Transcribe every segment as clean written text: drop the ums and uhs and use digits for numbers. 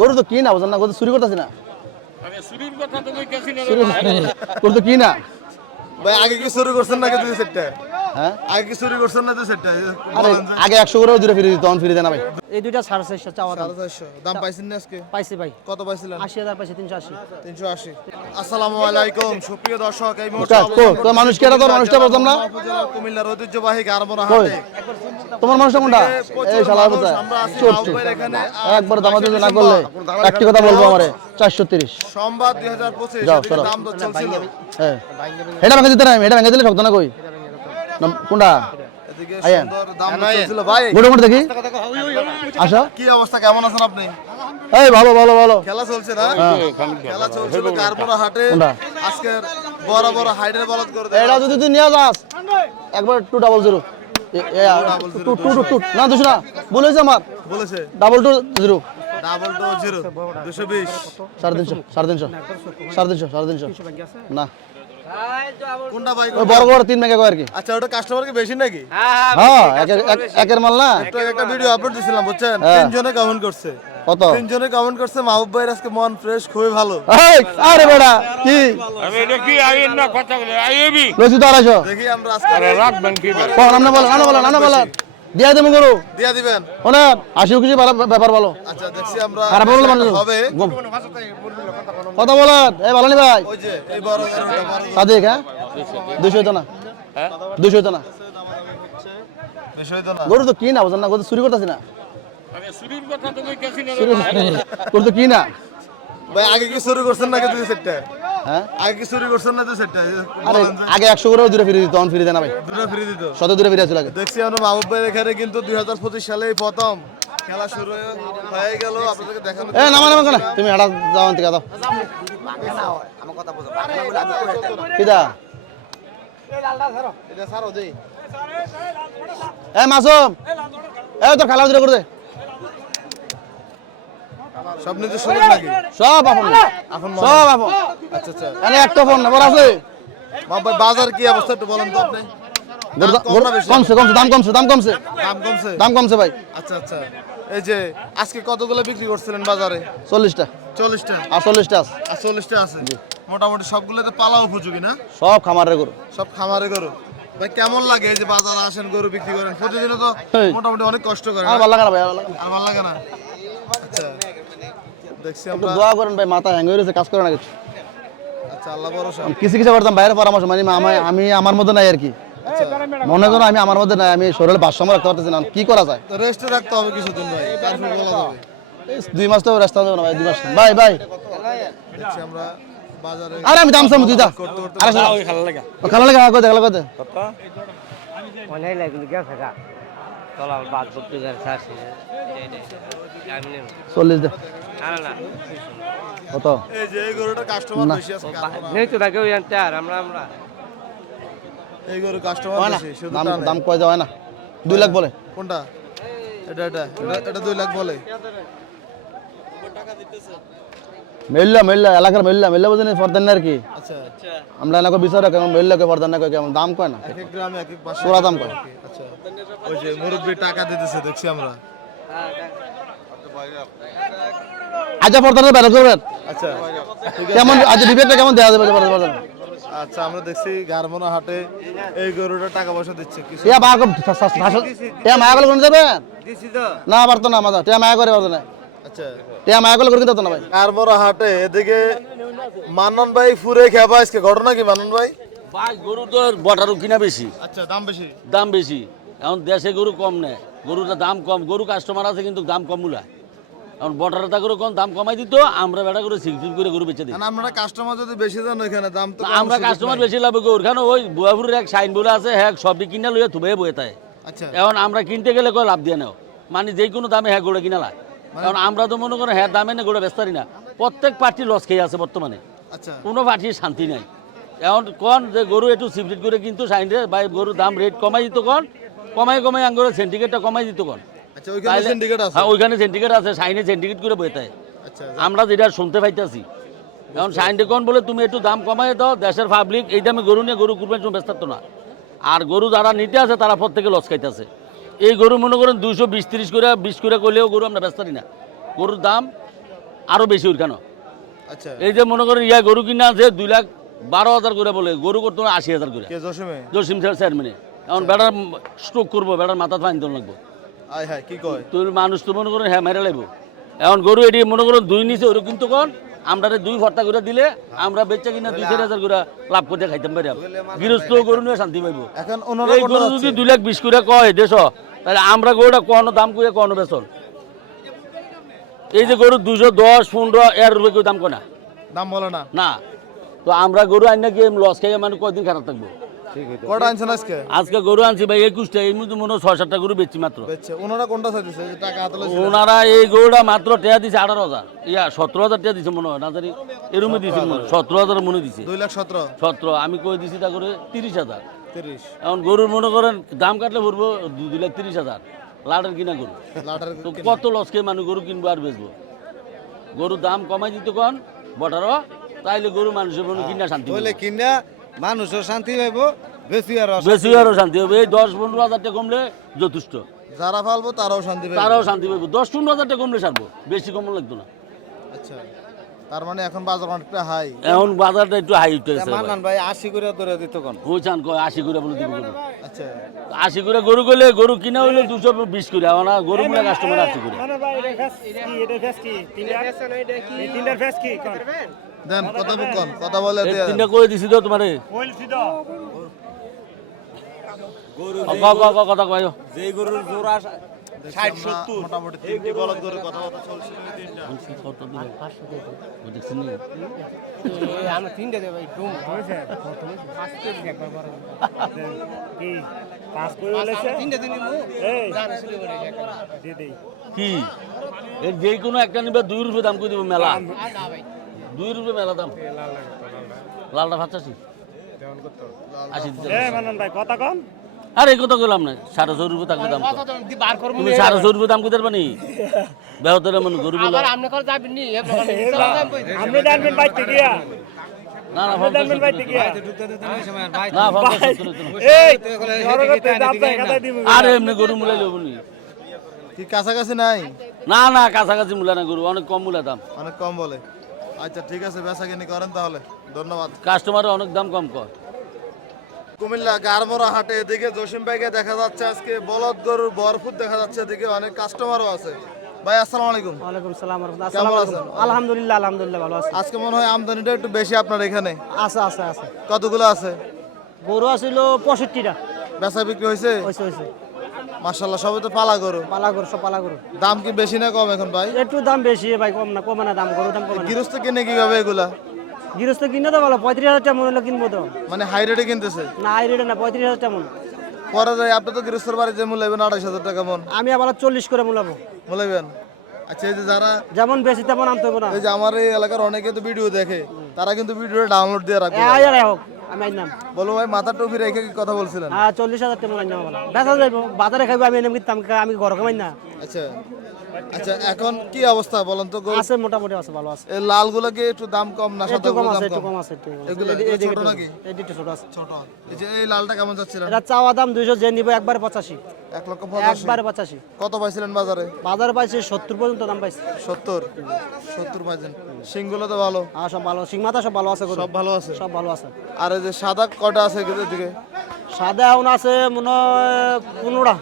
গরু তো কি না বুঝেন না, গরু চুরি করতেছি না। আমি চুরির কথা তো কইতাছি না গরু তো কি না ভাই আগে কি চুরি করছেন নাকি দুই সেটটা? হ্যাঁ আগে কি চুরি করছেন না দুই সেটটা? আরে আগে 100 করে দূরে ফিরে দিত, তখন ফিরে দেন না ভাই। এই দুইটা 450 চাওয়া দাম 450 দাম পাইছেন না আজকে? পাইছি ভাই। কত পাইছিলেন? 80,000 পাইছি 380। 380। আসসালামু আলাইকুম সুপ্রিয় দর্শক, এই মুহূর্তে তোর মানুষ কেরা, তোর মানুষটা বলতাম না উপজেলার কুমিল্লার ঐতিহ্যবাহী গারমোনা কই হাটে তোমার মানুষটা কোনটা? এই শালার কথা আমরা আছি চোরটি বাবুভাইয়ের এখানে। একবার দামাদামি না করলে একটি কথা বলবো আমারে 430 সোমবার 2025 যাও, এদিকে সরো। দাম দর চলছিল। হ্যাঁ এটা ভেঙে দিতে না, এটা ভেঙে দিলে শক্ত না কই কোনটা এদিকে আয়ান। সুন্দর দাম দর চলছিল ভাই। গোটা মোটা দেখি আসো। কি অবস্থা, কেমন আছেন আপনি? এই ভালো ভালো ভালো খেলা চলছে না? খেলা চলছিল গারমোনা হাটে। কোনটা? আজকে বড় বড় হাইডের বলদ করে এটা যদি তুই নিয়ে যাস একবার 200 না দুশো না বলেছে আমার বলেছে 220 220 220 350 না কোনটা ভাই? ওই বড় বড় 3 মেগা কয় আর কি। আচ্ছা ওটা কাস্টমার কি বেশি নাকি? হ্যাঁ একের মাল না। একটু একটা ভিডিও আপলোড দিছিলাম বুঝছেন, হ্যাঁ। তিনজনে কমেন্ট করছে। কত? তিনজনে কমেন্ট করছে মাহবুব ভাইয়ের আজকে মন ফ্রেশ, খুবই ভালো। এই আরে বেটা কি আমি এটা কি আইন না কথা বলে আইবি লসি তো 250 দেখি আমরা আজকে আরে রাখবেন কি ভাই কোন নাম বলেন দিয়া দেবো গরু দিয়া দিবেন। ওনা 80 কেজি ব্যাপার ভালো আচ্ছা দেখছি আমরা খারাপ বললে মানুষ হবে। কথা বলেন এই ভালো নি ভাই ওই যে এই বড় গাড়িটা বড় সাদিক হ্যাঁ 200 তো না হ্যাঁ 200 তো না বিষয় তো না। গরু তো কি না বুঝেন না, গরু চুরি করতেছি না। আমি চুরির কথা তো কইতাছি না গরু তো কি না ভাই আগে কি চুরি করছেন নাকি দুই সেটটা? হ্যাঁ আগে কি চুরি করছেন না দুই সেটটা? আরে আগে 100 করে দূরে ফিরে দিত, তখন ফিরে দেন না ভাই। দুটো ফ্রি দিত। শত দূরে ফিরে আসলে লাগে। দেখছি আমরা মাহবুব ভাইয়ের এখানে কিন্তু 2025 সালেই প্রথম খেলা শুরু হয়ে গেল। আপনাদেরকে দেখানো এ নামা কেন তুমি হাঁটা যাও থেকে দাও কিদা এটা ছাড়ো দেই। এ মাসুম এ তোর খালা দূরে করে দে সব নিজে শুনুন নাকি? সব আপন এখন সব আপন আচ্ছা আচ্ছা এনে একটা ফোন নাম্বার আছে। মাহবুব ভাই বাজার কি অবস্থা একটু বলেন তো আপনি। কমছে দাম কমছে দাম কমছে? দাম কমছে ভাই। আচ্ছা আচ্ছা। এই যে আজকে কতগুলো বিক্রি করছিলেন বাজারে? 40টা 40টা আর 40টা আছে। আর 40টা আছে। মোটামুটি সবগুলোতে পালা উপযোগী না? সব খামারের গরু। সব খামারে গরু। ভাই কেমন লাগে এই যে বাজারে আসেন গরু বিক্রি করেন? প্রতিদিনও তো এই। মোটামুটি অনেক কষ্ট করেন। আর ভালো লাগে না ভাই, ভালো লাগে না। আর ভালো লাগে না? আচ্ছা দেখছি একটু আমরা। দোয়া করেন ভাই, মাথা হ্যাং হয়ে গেছে, কাজ করে না কিছু। আচ্ছা আল্লাহ ভরসা। কিছু করতাম বাইরের পরামর্শ মানে আমি আমার মধ্যে নাই আর কি। মনে করো আমি আমার মধ্যে নাই, আমি শরীরে ভারসাম্য রাখতে পারতেছি না, কি করা যায়? তো রেস্টে রাখতে হবে কিছুদিন ভাই, তারপর বলা যাবে। এই 2 মাস তো রেস্ট হবে না ভাই, 2 মাস ভাই ভাই। দেখছি আমরা বাজারে আরে আমি দাম সামু দিদা করতে করতে আরে ওই খালা লাগা খালা লাগা কই দেখলা কই কথা অনেক লাগলো গেছে গা চলা বাদ করতে গেছে 80 আমি নেব 40 দে না না কত? এই যে এই গরুটা কাস্টমার বেশি আছে কারণ নেই তো থাকে ওই আনতে আর আমরা এই গরু কাস্টমার হয় না বেশি শুধু দাম টানে। দাম কয় যায় না 2 লাখ বলে। কোনটা? এটা 2 লাখ বলে। মেল্লা এলাকার মেল্লা বুঝেনি ফরদান না আর কি। আচ্ছা আমরা এলাকার বিচার কেমন মেল্লাকে ফরদান না কয় কেমন দাম কয় না, এক এক গ্রামে এক এক বাসা পুরা দাম কয়। আচ্ছা ওই যে মুরব্বি টাকা দিতেছে দেখছি আমরা। আচ্ছা ফরদানের বেড়া করবেন আচ্ছা ঠিক আছে। কেমন আজ রিপেটটা কেমন দেয়া যাবে ফরদান? আচ্ছা আমরা দেখছি গারমোনা হাটে এই গরুটা টাকা পয়সা দিচ্ছে কিছু। টিয়া বাগ টিয়া মায়া করে কোন যাবে দিছি তো না পারতো না মাথা টিয়া মায়া করে পারতো না, আচ্ছা টিয়া মায়া করে কিন্তু না ভাই। গারমোনা হাটে এদিকে মান্নান ভাই ফুরে খেবা আজকে ঘটনা কি মান্নান ভাই? ভাই গরু তো বটারও কিনা বেশি, আচ্ছা দাম বেশি। দাম বেশি। এখন দেশে গরু কম নেয়, গরুটা দাম কম, গরু কাস্টমার আছে কিন্তু দাম কম মূলায়। এখন বটারটা করে কোন দাম কমাই দিত, আমরা বেটা করে সিগফিট করে গরু বেচে দিই। কারণ আমরা কাস্টমার যদি বেশি যান ওখানে দাম তো কম, আমরা সুযোগ কাস্টমার নাই। বেশি লাভ গরু, কেন ওই বুয়াবুরের এক সাইন বলে আছে, হ্যাঁ সবই কিনা লইয়া থুবে বয়ে তাই। আচ্ছা এখন আমরা কিনতে গেলে কয় লাভ দিয়ে নেও, মানে যে কোনো দামে হ্যাঁ গরু কিনা লায়। কারণ আমরা তো মনে করেন হ্যাঁ দামে না গরু বেচতারি না, প্রত্যেক পার্টি লস খেয়ে আছে বর্তমানে, আচ্ছা কোনো পার্টির শান্তি নাই। এখন কন যে গরু একটু সিফ্রিট করে কিন্তু সাইনরে বা গরুর দাম রেট কমাই দিত, কন কমাই আঙ্গুরের সেন্টিকেটটা কমাই দিত কন। আচ্ছা ওইখানে সিন্ডিকেট আছে। হ্যাঁ ওইখানে সেন্টিকেট আছে, সাইনে সেন্টিকেট করে বইতায়। আচ্ছা আমরা যেটা শুনতে পাইতেছি এখন সাইনটে কোন বলে তুমি একটু দাম কমাই দাও, দেশের পাবলিক এই দামে গরু নিয়ে গরু কুরবানি তুমি ব্যস্ত না। আর গরু যারা নিতে আছে তারা প্রত্যেকে লস খাইতেছে। এই গরু মনে করেন 220-30 করে 20 করে করলেও গরু আমরা ব্যস্তারি না। গরুর দাম আরো বেশি ওর কেন? আচ্ছা এই যে মনে করেন ইয়া গরু কিনা আছে 2,12,000 করে বলে, গরু করতে 80,000 করে। কে জসিমে জসিম চেয়ারম্যানে এখন বেটার স্ট্রোক করবো, বেটার মাথা ফাইন তোলা লাগবো। আয় হায় কি কয় তুই মানুষ তো মনে করেন হ্যাঁ মেরে লাগবো। এখন গরু এটি মনে করেন 2 নিচে ওরকম কিন্তু কোন আমরা 2 ভর্তা করে দিলে আমরা বেচা কিনা 2,000 করে লাভ করতে খাইতাম পারি। গৃহস্থ গরু নিয়ে শান্তি পাইবো। এখন ওনারা এই কোনটা গরু যাচ্ছে? যদি 2,20,000 করে কয় দেশ, তাহলে আমরা গরুটা কোনো দাম করে কোনো বেচন। এই যে গরু 210, 15 এর রূপে কেউ দাম কয় না। দাম বলে না না তো আমরা গরু আনি কি লস খাই মানে কয়দিন খারাপ থাকবো? কটা আনছেন আজকে আজকে গরু আনছি ভাই 21টা, এর মধ্যে মনে হয় 6-7টা গরু বেচছি মাত্র। বেচছে ওনারা কোনটা চাইছে যে টাকা হাতে লইছে ওনারা এই গরুটা মাত্র টাকা দিছে 18,000, 17,000 টাকা দিছে মনে হয় না জানি, এরমে দিছে মনে হয় 17,000 মনে দিছে। 2,17,000 17 আমি কই দিছি তা করে 30,000। 30 এখন গরুর মনে করেন দাম কাটলে পড়বো 2,30,000 লাটের কিনা গরু। লাটার তো কত লস খেয়ে মানুষ গরু কিনবো আর বেচবো? গরুর দাম কমাই দিত কন বটারও, তাইলে গরু মানুষের মনে কিনা শান্তি বলে কিনা মানুষও শান্তি পাইব, বেশি আর বেশি আরও শান্তি হবে। এই 10-15,000 টাকা কমলে যথেষ্ট, যারা ফালবো তারাও শান্তি পাবে তারাও শান্তি পাইব। 10-15,000 টাকা কমলে সারবো, বেশি কম লাগতো না। আচ্ছা তার মানে এখন বাজার অনেকটা হাই এখন বাজারটা একটু হাই উঠে গেছে। মান্নান ভাই 80 করে ধরে দিত কোন ওই চান কয় 80 করে বলে দিব গরু। আচ্ছা 80 করে গরু করলে গরু কিনা হইলে 220 করে, এখন আর গরু মূল্য কাস্টমার 80 করে। দেন কথা বলুন কথা বলে এই দিয়ে তিনটা কই দিছি তো তোমারে, কথা কয় যে গরুর জোড়া 60-70 মোটামুটি তিনটি বলদ গরুর কথা চলছিল এই তিনটা কত দিবে 500 টাকা দেখছেন নি? আমরা 3টা দেব ভাই ডুম হয়েছে 5 কেজি একবার বড় কি 5 করে বলেছে 3টা দিন মু এই জানা শুরু করে দি দেই কি এর যে কোনো একটা নিবে 2 রুপে দাম কই দিব মেলা। 2 রুপে মেলা দাম। লালটা 85 80 দিতে। মানন ভাই কথা কম আরে এই কথা কইলাম না, 450 রুপে থাকলে দাম কম। তুমি 450 রুপে দাম কইতে পারবানি? বেহতরে মন গরু বলা আপনি কল যাবেন নি আপনি জানবেন বাইতে গিয়া না না জানবেন বাইতে গিয়া না এই জরগতে দাম দেখা দিব আরে এমনি গরু মূল্য লবনি। কি কাছাকাছি নাই না না কাছাকাছি মূল্য না, গরু অনেক কম মূল্য দাম। অনেক কম বলে আচ্ছা ঠিক আছে বেচাকেনি করেন তাহলে ধন্যবাদ কাস্টমারে অনেক দাম কম কয়। কুমিল্লা গারমোরা হাটে এদিকে জসিম ভাইকে দেখা যাচ্ছে আজকে বলদ গরুর ভরপুর দেখা যাচ্ছে এদিকে অনেক কাস্টমারও আছে ভাই আসসালামু আলাইকুম ওয়ালাইকুম সালাম ওয়া রাহমাতুল্লাহ। কেমন আসসালামু আছেন? আলাইকুম। আলহামদুলিল্লাহ আলহামদুলিল্লাহ ভালো আছি। আজকে মনে হয় আমদানিটা একটু বেশি আপনার এখানে আছে আছে আছে কতগুলো আছে গরু আছিল 65টা বেচা বিক্রি হয়েছে হইছে হইছে মাশাআল্লাহ সবই তো পালা গরু পালা গরু সব পালা গরু দাম কি বেশি না কম এখন ভাই একটু দাম বেশি ভাই, কম না কমে না দাম, গরুর দাম কমে না। গৃহস্থ কিনে কিভাবে এগুলা গৃহস্থ কিনে তো ভালো 35,000 টাকা মনে হলো কিনবো তো, মানে হাই রেটে কিনতেছে না এই রেটে না 35,000 টাকা মন। পরে যাই আপনি তো গৃহস্থর বাড়িতে মূল্যাইবেন 28,000 টাকা মন আমি আবার 40 করে মূলাবো, মূল্যাইবেন আচ্ছা এই যে যারা যেমন বেশি তেমন আনতে হবে না। এই যে আমার এই এলাকার অনেকে তো ভিডিও দেখে তারা কিন্তু ভিডিওটা ডাউনলোড দিয়ে রাখবে আয় হোক আমি আইনাম বলো ভাই মাথা টুপি রেখে কি কথা বলছিলেন 40,000 টাকা মন আইনাম বলা বেচা যাইবো, বাজারে খাইবো আমি এমনি আমি ঘর কামাই না। আচ্ছা আচ্ছা এখন কি অবস্থা বলেন তো গরু আছে মোটামুটি আছে, ভালো আছে, এই লালগুলো কি একটু দাম কম না একটু কম সাদাগুলো আছে, দাম একটু কম কম আছে, একটু কম আছে। এগুলো এদিকে ছোট নাকি এদিকে ছোট আছে। ছোট এই যে এই লালটা কেমন যাচ্ছিলেন এটা চাওয়া দাম 200, যে নিব একবারে 85, 1,85,000 একবারে 85। কত পাইছিলেন বাজারে বাজার পাইছে 70 পর্যন্ত দাম পাইছে। 70 পাইছেন সিংগুলো তো ভালো আর সব ভালো, সিং মাথা সব ভালো আছে গরু, সব ভালো আছে সব ভালো আছে। আর এই যে সাদা কটা আছে এদিকে সাদা এখন আছে মনে হয়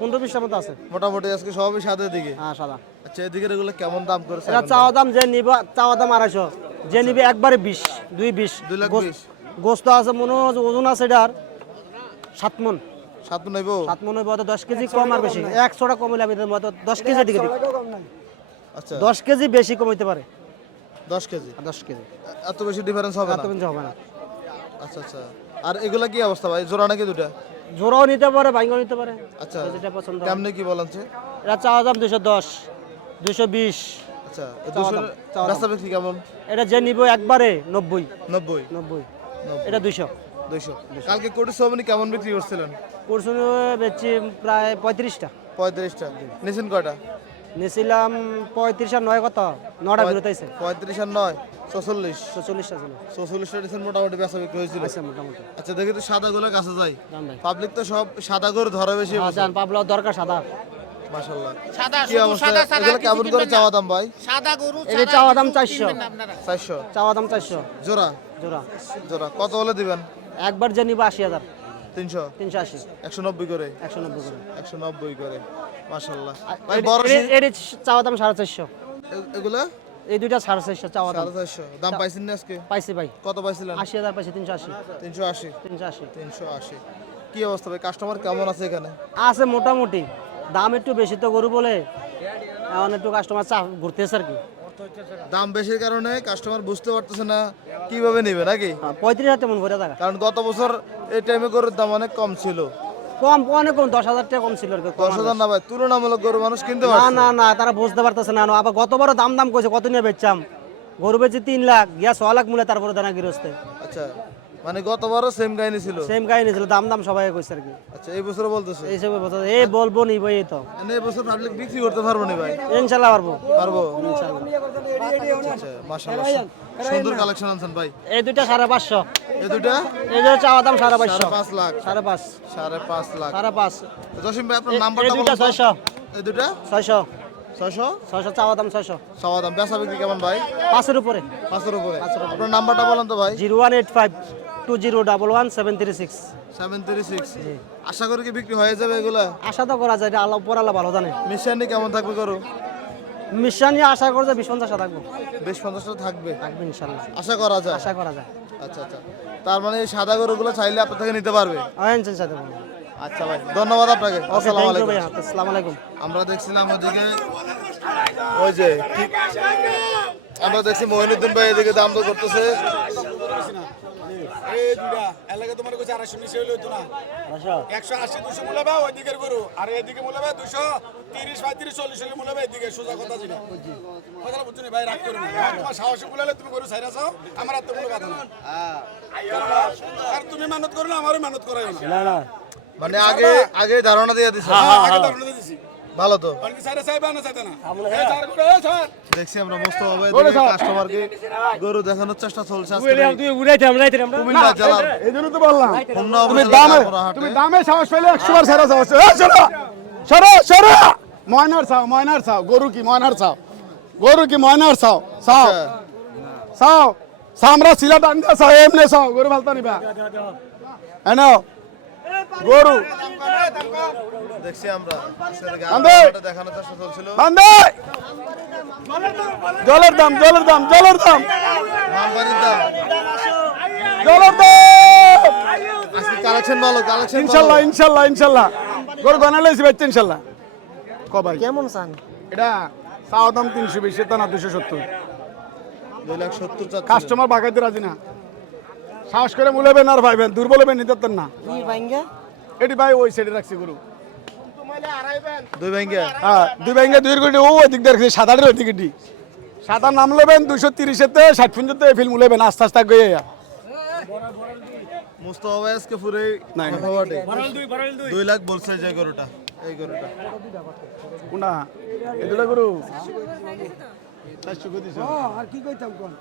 15-20টার মতো আছে। মোটামুটি আজকে সবই সাদের দিকে হ্যাঁ সাদা। আচ্ছা এদিকে এগুলো কেমন দাম করেছে এটা চাওয়া দাম যে নিব, চাওয়া দাম 250, যে নিবে একবারে 20, 220। 2,20,000 গোস্ত আছে মনে হয় ওজন আছে এটার 7 মন, 7 নেবো 7 মন হইব, 10 কেজি কম আর বেশি 100 টাকা কম হইলে আমি দেব, 10 কেজি দিকে দিব, আচ্ছা 10 কেজি বেশি কম হইতে পারে, 10 কেজি 10 কেজি এত বেশি ডিফারেন্স হবে এত না বেশি হবে না। আচ্ছা আচ্ছা আর এগুলা কি অবস্থা ভাই জোড়া নাকি দুটা জোড়াও নিতে পারে, ভাঙাও নিতে পারে, আচ্ছা যেটা পছন্দ হয়। কেমনে কি বলেন সে এটা চাওয়া দাম 210, 220। আচ্ছা চাওয়া দাম, চাওয়া দাম। বেচা বিক্রি কেমন এটা যে নিব একবারে 90, 90 90। এটা 200। 200 কালকে কোটি সোমনি কেমন বিক্রি করছিলেন পরশু বেচছি প্রায় 35টা, 35টা নিছেন কয়টা নিয়েছিলাম 35 আর 9 কত 9টা বিরত আছে, 35 আর 9 44 44টা ছিল 44টা নিছেন মোটামুটি বেচা বিক্রি হয়েছিল আছে মোটামুটি। আচ্ছা দেখি তো সাদা গুলো কাছে যাই দাম ভাই পাবলিক তো সব সাদা গরু ধরে বেশি জান পাবলো দরকার সাদা, মাশাআল্লাহ। কি অবস্থা? এগুলো কেমন করে চাওয়া দাম ভাই? এটা চাওয়া দাম 400, 400 চাওয়া দাম 400 জোড়া। জোড়া। জোড়া কত হলে দিবেন? একবার যে নিব 80,000, 300 380, 190 করে 190 করে। 190 করে মাশাআল্লাহ। ভাই বড় শি- এর চাওয়া দাম 450, এগুলো এই দুইটা 450 চাওয়া দাম। 450 দাম পাইছেন না আজকে? পাইছি ভাই, কত পাইছিলেন? 80,000 পাইছি, 380, 380 380। 380। কি অবস্থা ভাই, কাস্টমার কেমন আছে এখানে? আছে মোটামুটি, দাম একটু বেশি তো গরু বলে এখন একটু কাস্টমার চাপ ঘুরতেছে আর কি। দাম বেশির কারণে কাস্টমার বুঝতে পারতেছে না কিভাবে নেবে নাকি? 35,000 তেমন ভরে টাকা কারণ গত বছর এই টাইমে গরুর দাম অনেক কম ছিল। কম, অনেক কম, 10,000 টাকা কম ছিল আর কি। 10,000 না ভাই, তুলনামূলক গরু মানুষ কিনতে না পারছে না না, তারা বুঝতে পারতেছে না। আবার গতবারও দাম কইছে, কত নিয়ে বেচছাম, গরু বেচি 3 লাখ, গিয়া 6 লাখ মূল্যে তারপরে দানা গৃহস্থে। আচ্ছা, মানে গতবারও সেম কাহিনী ছিল। সেম কাহিনী ছিল, দাম সবাই কইছে আর কি। আচ্ছা, এই বছর বলতেছে এই সব কথা এই বলবো নি ভাই, এই তো মানে এই বছর পাবলিক বিক্রি করতে পারবো না ভাই? ইনশাআল্লাহ পারবো। পারবো। ইনশাআল্লাহ। আচ্ছা, মাশাআল্লাহ সুন্দর কালেকশন আনছেন ভাই। এই দুইটা 550, এই দুটা এই যে চাওয়া দাম 550, 5.5 লাখ 5.5, 5.5 লাখ। 5.5। জসিম ভাই আপনার এই নাম্বারটা দুইটা বলুন তো। 600, এই দুটা 600, 600 600 চাওয়া দাম 600, চাওয়া দাম। বেচা বিক্রি কেমন ভাই? 5 এর উপরে। 500 উপরে। আপনার নাম্বারটা বলেন তো ভাই। 0185 2011 736। 736। আশা করি কি বিক্রি হয়ে যাবে এগুলা? আশা তো করা যায়, এটা আল্লাহ উপর আল্লাহ ভালো জানে। মিশানি কেমন থাকবে গরু? মিশন নিয়ে আশা করছে 20-50 থাকবো, 20-50 থাকবে থাকবে ইনশাআল্লাহ, আশা করা যায়। আশা করা যায়। আচ্ছা আচ্ছা, তার মানে এই সাদা গরুগুলো চাইলে আপনার থেকে নিতে পারবে? ইনশাআল্লাহ। আচ্ছা ভাই, ধন্যবাদ আপনাকে। ওকে, আসসালামু থ্যাংক ইউ আলাইকুম। ভাই, আসসালামু আলাইকুম। আমরা দেখছিলাম ওদিকে ওই যে আমরা দেখছি মঈনুদ্দিন ভাই এদিকে দাম দর করতেছে। এই দুইটা এলাকা তোমার কাছে 250 নিচে হইলো তো না, 180 200 মূল্য পাও ওইদিকের গরু, আর এদিকে মূল্য পাও 230 35 40 এর মূল্য পাও এদিকে। সোজা কথা যেটা কথাটা বুঝছো না ভাই, রাগ করো না। তোমার সাহসী বলালে তুমি গরু ছাইরা চাও, আমার আর তো কোনো কথা না। আর তুমি মেহনত করো না, আমারও মেহনত করাই না। না না, মানে আগে ধারণা দিয়ে দিছে। আগে তো আমরা দিছি ভালো তো। আর কি ছাইরা চাইবা না চাইতা না। এই ছাড় করে, এই ছাড়। দেখছি আমরা মোস্তফা ভাই কাস্টমারকে গরু দেখানোর চেষ্টা চলছে আজকে তুই উড়াইতে আমরা কুমিল্লা জেলার এইজন্য তো বললাম খুলনা উপজেলার হাটে। তুমি দামে সাহস পেলে 100 বার ছাইরা চাও। এই সরো সরো সরো, ময়নার চাও গরু কি ময়নার চাও, গরু কি ময়নার চাও চাও চাও সামরা সিলা ডান্ডা চাও, এমনে চাও গরু ফালতা নিবা এনো গরু দেখছি আমরা আজকে বান্দে! হাটে দেখানোর চেষ্টা চলছিল। বান্দে জলের দাম জলের দাম জলের দাম মালবাড়ির দাম জলের দাম আজকে কালেকশন ভালো, কালেকশন ইনশাল্লাহ ইনশাল্লাহ ইনশাল্লাহ গরু গনা লাইছি বাচ্চা ইনশাল্লাহ। কবাই কেমন চান? এটা চাওয়া দাম 320, এটা না 270। 2,70,000 চাচ্ছে। কাস্টমার বাগাইতে রাজি না, সাহস করে মুলেবেন আর ভাইবেন, দুর্বল হবেন নিতে না। কি ভাঙ্গা? এটি ভাই ওই সাইডে রাখছি গরু। দুই ভাঙ্গা হ্যাঁ, দুই ভাঙ্গা দুই কোটি ও ওই দিক দিয়ে রাখছি, সাদাটের ওই দিকে ডি সাদা নাম লেবেন 230-তে 60 এই ফিল্ম মুলেবেন আস্তে আস্তে গিয়ে। মুস্তফা ভাই আজকে পুরো নাই। 2 লাখ বলছে যে গরুটা, এই গরুটা কোনটা এগুলা গরু আর কি কইতাম কোন?